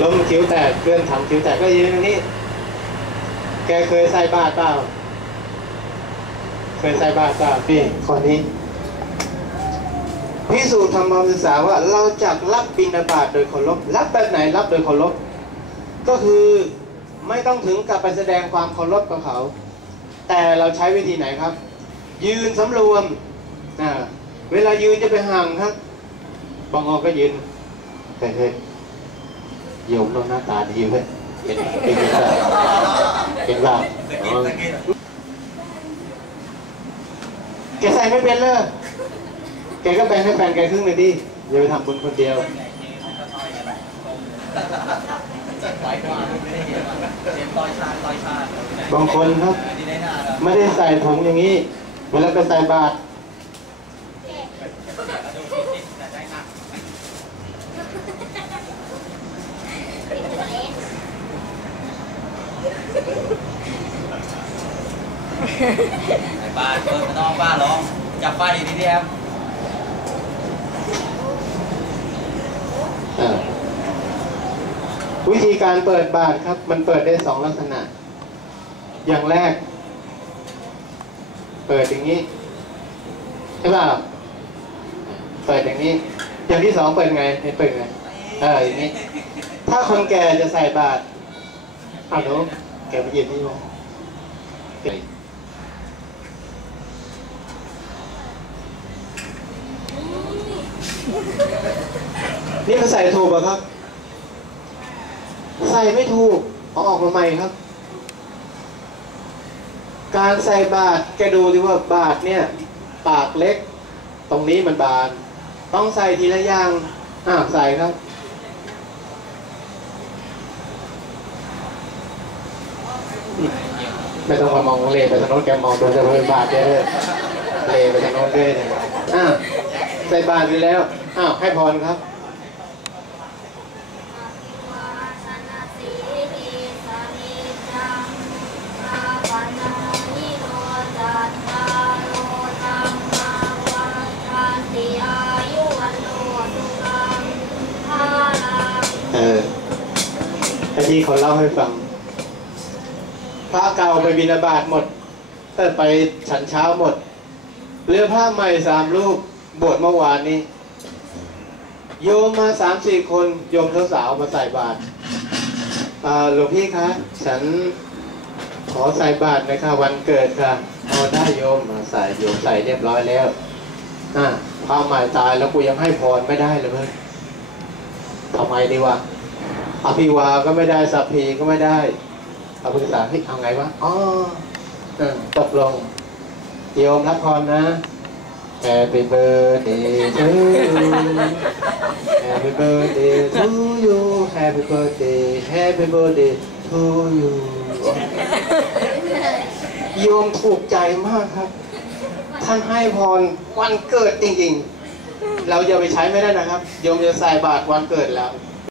ล้มคิ้วแตกเพื่อนทำคิ้วแตกก็ยืนตรงนี้ แกเคยใส่บาตรเปล่า เคยใส่บาตรเปล่านี่คนนี้พิสูจน์ทำความศึกษาว่าเราจะรับบิณฑบาตโดยเคารพรับแบบไหนรับโดยเคารพก็คือไม่ต้องถึงกับไปแสดงความเคารพกับเขา แต่เราใช้วิธีไหนครับ ยืนสำรวมอ่าเวลายืนจะไปห่างครับบางออกก็ยืนเฮ้ยเโยมเราหน้าตาดีเว้ยเห็นเห็นว่าเห็นเปล่าแกใส่ไม่เป็นเลยแกก็แบ่งให้แฟนแกครึ่งหนึ่งดิอย่าไปทำบุญคนเดียวบางคนครับ ไม่ได้ใส่ถุงอย่างนี้ เวลาไปใส่บาตร ไอ้บ้าเปิดมาน้องบ้าร้องจับป้าดีดีดีครับอ่าวิธีการเปิดบาตรครับ มันเปิดได้สองลักษณะ อย่างแรก เปิดอย่างนี้ใช่ป่ะเปิดอย่างนี้ อย่างที่สองเปิดไงเห็นเปิดไงเอออย่างนี้ ถ้าคนแก่จะใส่บาตรอ้าวหนูแกไปยืนนี่วะ นี่มันใส่ถูกป่ะครับ ใส่ไม่ถูกเอาออกมาใหม่ครับ การใส่บาทแกดูดิว่าบาทเนี่ยปากเล็ก ตรงนี้มันบาน ต้องใส่ทีละอย่างอ่าใส่ครับไม่ต้องมามองเลไปทางโน้นแกมองโดนจะเลยบาทเด้อเลไปทางโน้นด้วยเนี่ยอ่า ใส่บาทไปแล้ว อ้าว ให้พรครับเอออ้ที่เขาเล่าให้ฟัง พระเก่าไปบินาบาตหมด แต่ไปฉันเช้าหมดเหลือพระใหม่สามรูป บวชเมื่อวานนี้ โยมมาสามสี่คนโยมสาวมาใส่บาตรอ่าหลวงพี่คะ ฉันขอใส่บาตรนะคะวันเกิดค่ะพอได้โยมมาใส่โยมใส่เรียบร้อยแล้วอ่าพระใหม่ตายแล้วกูยังให้พรไม่ได้เลยเว้ยทำไมดีวะอภิวาก็ไม่ได้สัพพีก็ไม่ได้เอาปรึกษาเฮ้ยเอาไงวะอ๋อเออตกลงโยมรับพรนะ Happy birthday to you Happy birthday to you Happy birthday Happy birthday to you โยมถูกใจมากครับ ท่านให้พรวันเกิดจริงๆ เราจะไปใช้ไม่ได้นะครับ โยมจะใส่บาตรวันเกิดแล้ว